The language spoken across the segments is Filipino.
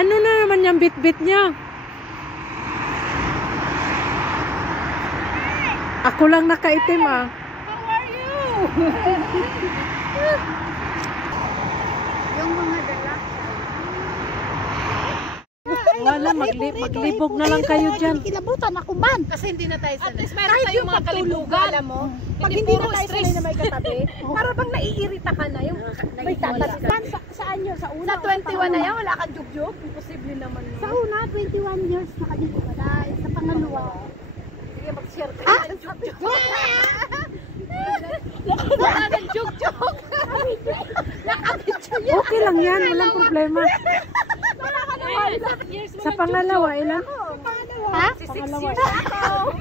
Ano na naman yung bit-bit niya? Ako lang nakaitim ah. How are you? Yung mga dala. Wala, maglibog na lang kayo dyan. Kilabutan ako man. Kasi hindi na tayo sanay. At least Meron tayong mga kalibugan. alam mo. Pag hindi na tayo sanay na may katabi, para bang naiirita ka na yung may tatalikan. Saan yun? Sa una? Sa 21 na yan, wala kang jugjug. Imposible naman yun. Sa una, 21 years na kami wala. Sa pangalawa. Sige, mag-share ka ng jugjug. Wala ng jugjug. Okay lang yan, walang problema. Wala ka naman. Sa pangalawa, ilan? Ha? 6 years ako.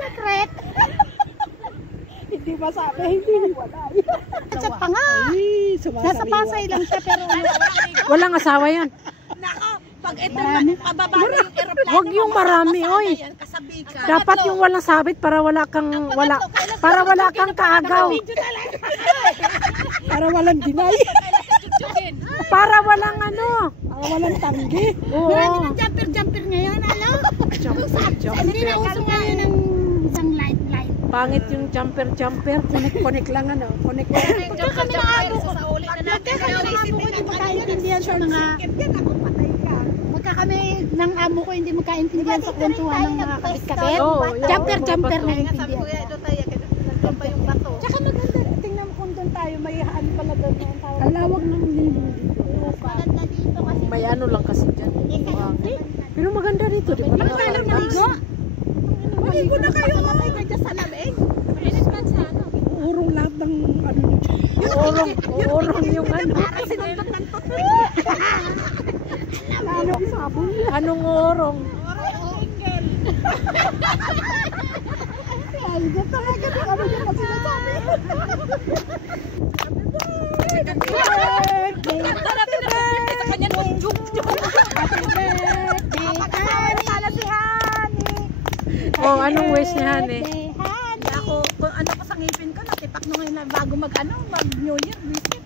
Secret. Hindi masabi, hindi wala. Chat pa nga. Nasa Pasay lang siya pero Walang asawa yan. Nako, pag ito pababa na yung aeroplano. Huwag yung marami, oy. Yan, kasabi ka. Dapat yung walang sabit para wala kang kaagaw. Para walang dinay. Para walang ano. Para walang tanggi. marami Oo. ng jumper ngayon, alam? Hindi na uso ngayon ng isang light. Pangit yung jumper. Connect lang ano. Connect lang. Kami ng amo ko. Kami ng amo ko hindi magkaintindihan sa mga kami ng amo ko hindi magkaintindihan sa kwentuhan ng mga kabit-kabit. Oo, Jumper na Kaya sabi ko, intindihan. ito tayo, nagkan pa yung bato. Tsaka maganda. Tingnan mo kung doon tayo. May haan pala doon. Ang lawag ng libo dito. Maganda dito kasi. May ano lang kasi dyan. Pero maganda dito, di ba? Ano kayo lang maligo? Maligo na kayo. May kanya sa lamig. Urong lahat ng ano nyo dyan. Uurong yung ano. Lalo ang sabon. Anong urong? Ay, dyan talaga. Ano dyan kasi nasabi. Kanta natin na birthday sa kanya ng jugjug. Sana si Hani. Oh, anong wish ni Hane? Ako, kung ano ko sa ngipin ko, natipak nung ngayon na bago mag New Year, visit.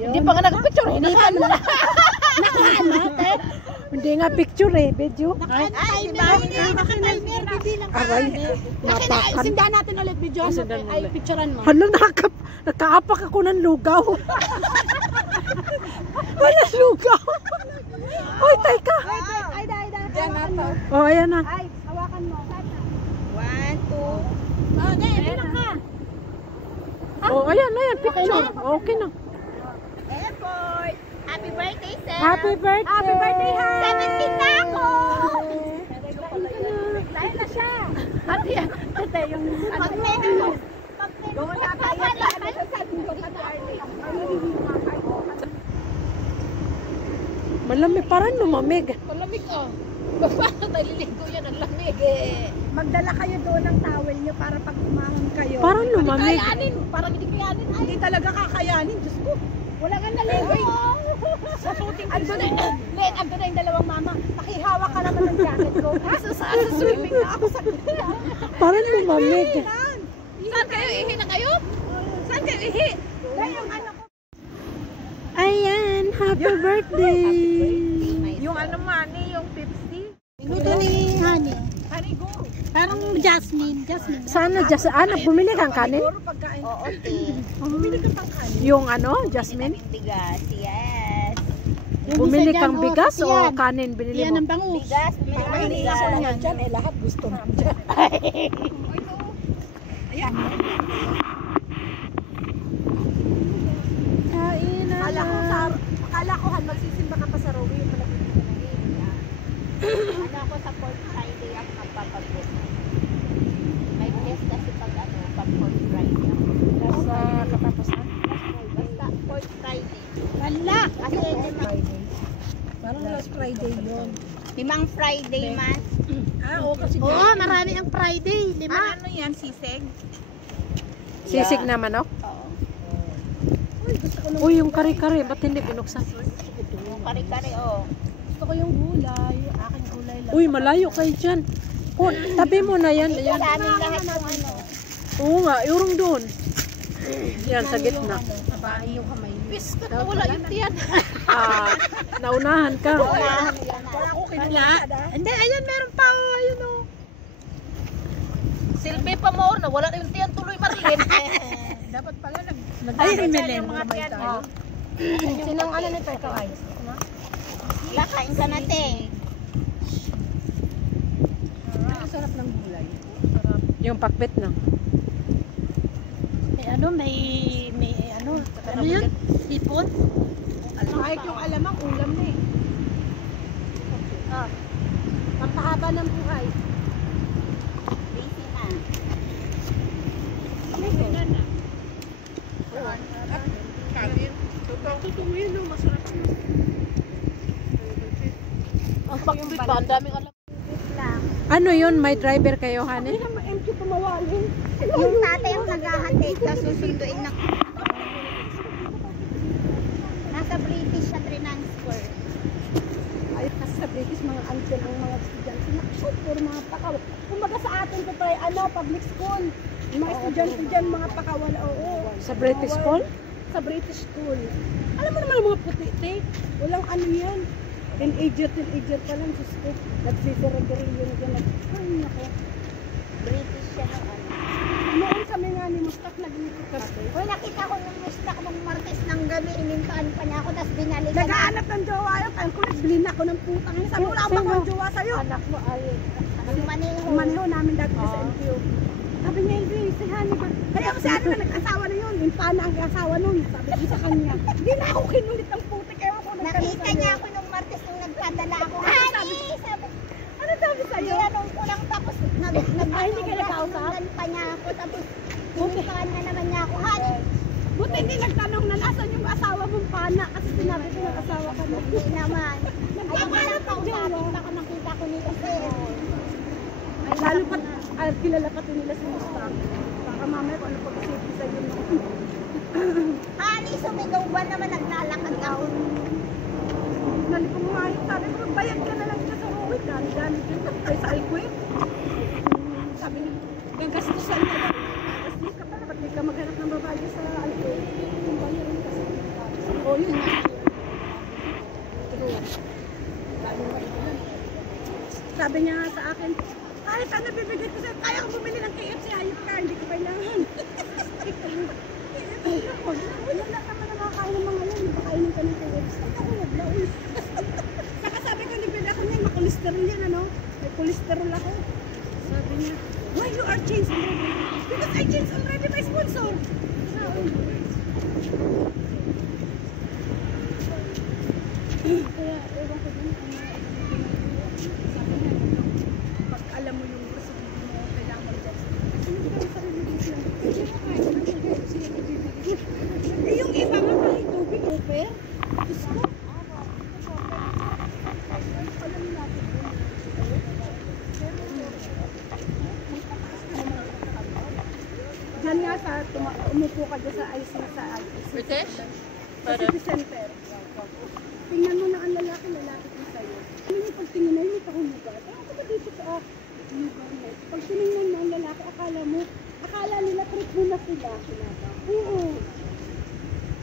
Hindi pa nga nakapicture, hindi pa na. Hindi nga picture eh, video. Ay, di ba? Aray, napakan. Sindahan natin ulit video. Sindahan Ay, ulit. picturean mo. Hala, nakaapak ako ng lugaw. Wala lugaw. Uy, teka. Ay, Diyan na to. Oh, ayan na. Ay, hawakan mo. 1, 2. Oh, bilang ka. Oh, ayan, picture. Okay na. Effort! Happy birthday, Sir! Happy birthday! Happy birthday, Han! 17 na ako! Dahil na siya. Ate, ate, yung Pag-menu. Doon na tayo. Ano sabi ko ka na, Arlie? Malamig, parang lumamig. Malamig oh. Paano tayo liligo yan? Ang lamig eh. Magdala kayo doon ng towel nyo para pag umahon kayo. Parang lumamig. Kayanin. Parang hindi kayanin. Ay, Hindi talaga kakayanin. Diyos ko. wala kang naligo. Sa shooting. Ando na yung dalawang mama. Pakihawak ka naman ng jacket ko. Sa swimming na ako sa Parang lumamig. Saan kayo? Ihi na kayo? Saan kayo ihi? Yung ano ko. Ayan, happy birthday. Yung ano mani, yung 50. Minuto ni Hani. Honey, go. Parang Jasmine. Sana, bumili kang kanin? Puro pagkain. Oo, Bumili ka pang kanin. Yung ano, Jasmine? Bigas, yes. Bumili kang bigas o kanin binili Yan mo? ang bangus. Bigas, Mahilig ako lang dyan. Lahat gusto mo dyan. Akala ko magsisimba ka pa sa Rowie. Ano ako sa Port Friday ako magpapabot. May test kasi pag Port Friday ako. Sa katapusan? Basta Port Friday. Wala! Kasi Parang last Friday yun. limang Friday man. Oo, kasi Oo, marami ang Friday. Ano yan, sisig? Sisig na manok? Oo. Uy, yung kare-kare, ba't hindi binuksan? Yung kare-kare, oh. gusto ko yung gulay. Aking gulay lang. Uy, malayo kayo dyan. Oh, tabi mo na yan. Sa amin lahat yung ano. Oo nga, urong doon. Yan, sa gitna. Bahay yung kamay. Biskat na wala yung tiyan. Ah, naunahan ka. Wala yan. Wala ko Wala. Hindi, ayun, meron pa. Ayun o. Silbi pa mo na wala na yung tiyan tuloy Marlene. Dapat pala Ayun, Melen. mga tiyan. Sinong ano nito ito ay? Lakain ka natin. Ang sarap ng gulay. Yung pakbet na. May ano yan? Hipon? Kahit yung alamang ulam na eh. Pampahaba ng buhay. Busy na. Totoo yun, no? Masarap yun. Ang pag-ibig pa, ang daming alam. Ano yun? May driver kayo, honey? Ma-empty pumawalin. Yung tatay ang naghahatid, tapos susunduin na. Nasa British siya transfer. Ay, kasi sa British, mga uncle ang mga estudyante. Super mga pakaw. Kumbaga sa atin ko tayo, public school. Yung mga estudyante dyan, mga pakawal. Oo. Sa British school? Sa British school. Alam mo naman ang mga puti, walang ano yan. Teenager pa lang. Diyos ko. Nagsisiragari yun dyan. Ay, nako. British siya ng ano. Noon kami nga ni Mustak nag-ikot kami. Uy, nakita ko nung mustak nung Martes ng gabi, inintaan pa niya ako, tapos binalikan. Nagaanap ng jowa yun. Kaya ko bilhin ako ng putang. Sabi ko, wala akong bakang jowa sa'yo. Anak mo ay... Yung Maniho. Kumaneho namin dati sa NPO. Sabi niya, hindi, si Hani ba? Kaya si Hani ba nag-asawa na yun? Yung pana ang asawa nun. Sabi ko sa kanya. Hindi na ako kinulit ng putik. Ewan ko. Nakita niya ako nung Martes nung nagpadala ako. Honey! Sabi, Ano sabi sa'yo? tinanong ko lang, tapos Hindi ka nakausap? pa niya ako, tapos pumuntahan na naman niya ako. Honey! Buti hindi nagtanong na nasan yung asawa mong pana. Kasi sinabi ko ng asawa ka na. Hindi naman. Nagpapalat ng jowa. Baka nakita ko nila sa'yo. Lalo pa, kilala pa nila si Mustak. Baka mamaya kung ano pag-isipin sa'yo. Honey, sumigaw ba naman naglalakad ako? Nalipo mo nga yun. Sabi ko, magbayad ka na lang dyan sa uwit. Dami-dami dyan. Tapos sa equip. Sabi niya, gagastusan ka lang. Gastos ka pala. Ba't di ka maghanap ng babae sa equip? Yung bali rin kasi. O yun. Sabi niya nga sa akin, kahit ano bibigay ko sa'yo, kaya ko bumili ng KFC, hayop ka, hindi ko kailangan. Wala na naman na makakain ng mga yan, makainin ka ng KFC. Ako naglaon. Saka sabi ko, nibili ako niyan, makolesterol yan, ano? May kolesterol ako. Sabi niya, why you are changed already? Because I changed already my sponsor. Kaya, ewan ko din, sabi niya, pag alam mo yung recipe mo, kailangan mo just, hindi ka sa religion. Hindi mo kahit ano, eh, yung iba nga kahit tubig, oper. Diyos ko. Alam natin yun. Diyan nga sa, umupo ka dyan sa IC, British? sa city center. Tingnan mo na ang lalaki din sa'yo. Ano yung pagtingin na yun, may kahulugan. Ano ka ba dito sa hulugan mo? Pag tinignan mo ang lalaki, akala nila trip mo na sila. Oo.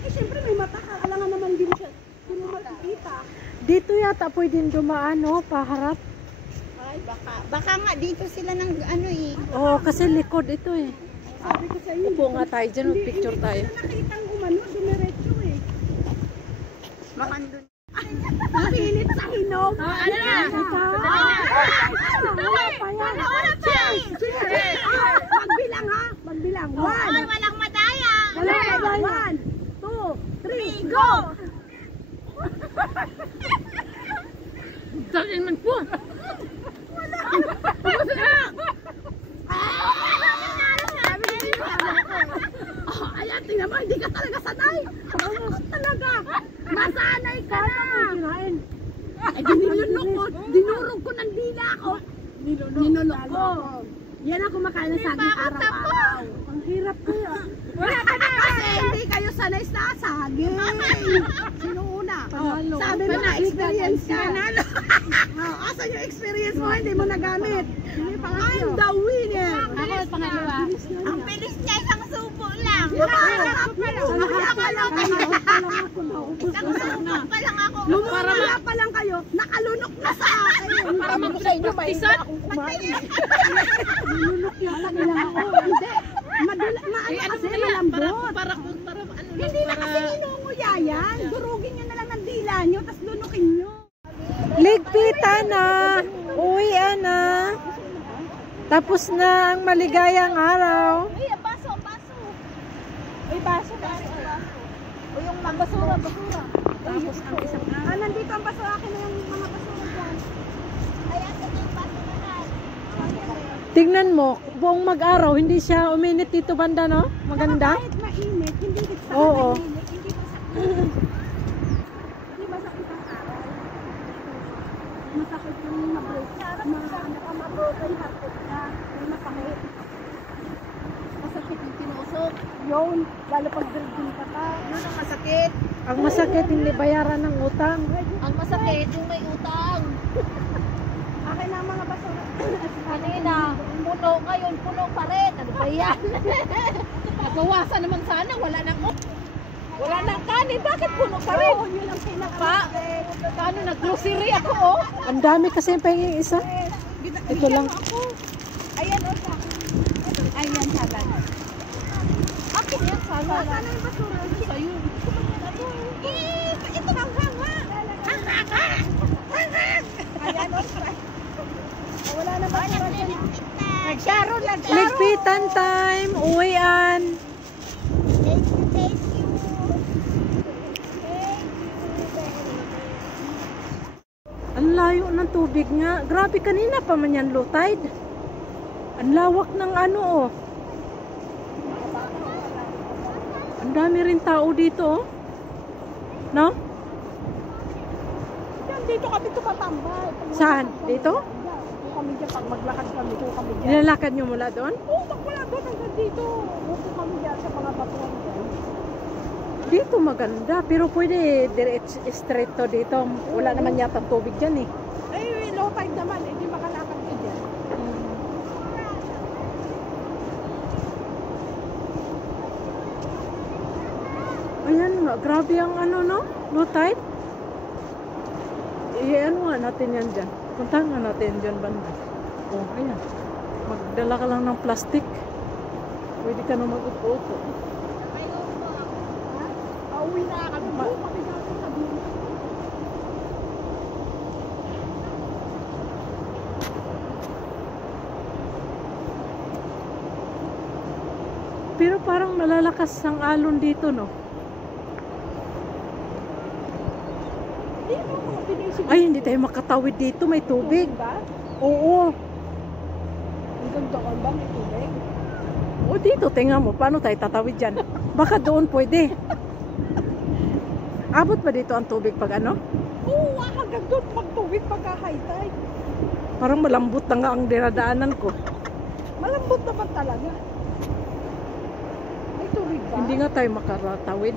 Eh, syempre may mata ka. Alangan naman din siya. Hindi mo makikita. Dito yata pwedeng dumaan, no? Paharap. Ay, baka nga dito sila ng ano eh. Oo, kasi likod ito eh. Sabi ko sa iyo. Upo nga tayo dyan, mag-picture tayo. Hindi ko nakitang umano, dumiretso eh. Makandun. Napilit sa hinog. Ano na? Wala pa yan. Cheers! Magbilang ha. Magbilang. Ay, walang madaya. Wala pa. 1, 2, 3, go! Saan man po? Ayan, tingnan mo, hindi ka talaga sanay. Ako talaga. Masanay ka na. Ay, dinulunok ko. Dinurog ko ng dila ko. Ninulok ko. Yan ang kumakain ng saging araw-araw. Ang hirap ko yan. Wala ka na. Kasi hindi kayo sanay sa saging. Sino una? Sabi mo na, experience ka. Asan yung experience mo? Hindi mo nagamit. I'm the winner. Ako, pangalawa. Ang bilis niya, isang subo lang. Ako Isang sumpa pa lang ako. Lumumula pa lang kayo, nakalunok na sa akin. Para mo sa inyo, may akong kumain. Lunok yata nila ako. Hindi. Maano kasi malambot. Para ano Hindi na kasi inunguya yan. Durugin nyo na lang ng dila nyo, tapos lunukin nyo. Ligpitan na. Uwian na. Tapos na ang maligayang araw. Ay, baso. Uy, baso. O yung basura. Tapos ang isang nandito ang baso, akin na yung mga basura dyan. Ayan, sa yung baso na yan. Tingnan mo, buong mag-araw, hindi siya uminit dito banda, no? Maganda. Kahit mainit, hindi sa Oo. mainit, hindi masakit. Hindi masakit ang araw. Masakit yung ma-broken hearted ka. Yung masakit. Masakit yung tinusok. Yun, lalo pag drinking ka pa. Yun ang masakit. Ang masakit, hindi bayaran ng utang. Ang masakit yung may utang. Akin na ang mga basura. Kanina, puno ngayon, puno pa rin. Ano ba yan? Nabawasan naman sana, wala nang kanin. Bakit puno pa rin? Oo, yun ang pinaka. Paano nag-grocery ako, oh? Ang dami kasi pahinging isa. Ito lang. Ayan, oh, sa akin. Ayan, salad. Akin yan, salad. Ano yung basura? Sa'yo. Ito ang hanga. Ayan, wala na basura dyan. Nagsaron. Ligpitan time. Uwian. Thank you. Ang layo ng tubig nga. Grabe, kanina pa man yan low tide. Ang lawak ng ano, oh. Ang dami rin tao dito, oh. No? Yan, dito kami tumatambay. Saan? Dito? Kung kami dyan, pag maglakad kami, kung kami dyan. Nilalakad nyo mula doon? Oo, magmula doon hanggang dito. Upo kami dyan sa mga batuan dyan. Dito maganda. Pero pwede diretso straight to dito. Wala naman yata tubig dyan, eh. Ay, low tide naman, hindi makalakad ka dyan. Ayan nga, grabe ang ano, no? Low tide. Ano nga natin yan dyan. Puntahan nga natin dyan banda. Oh, ayan. Magdala ka lang ng plastic. Pwede ka na mag-upo-upo. Pauwi na kami. Doon kami natin sa dulo. Pero parang malalakas ang alon dito, no? Dito, mga pinisip. Ay, hindi tayo makatawid dito. May tubig. Ba? Oo. Ang ganda ko ba? May tubig? O dito, tingnan mo. Paano tayo tatawid dyan? Baka doon pwede. Abot ba dito ang tubig pag ano? Oo, hanggang doon pag tubig pagka high tide. Parang malambot na nga ang dinadaanan ko. Malambot naman talaga. May tubig ba? Hindi nga tayo makaratawid.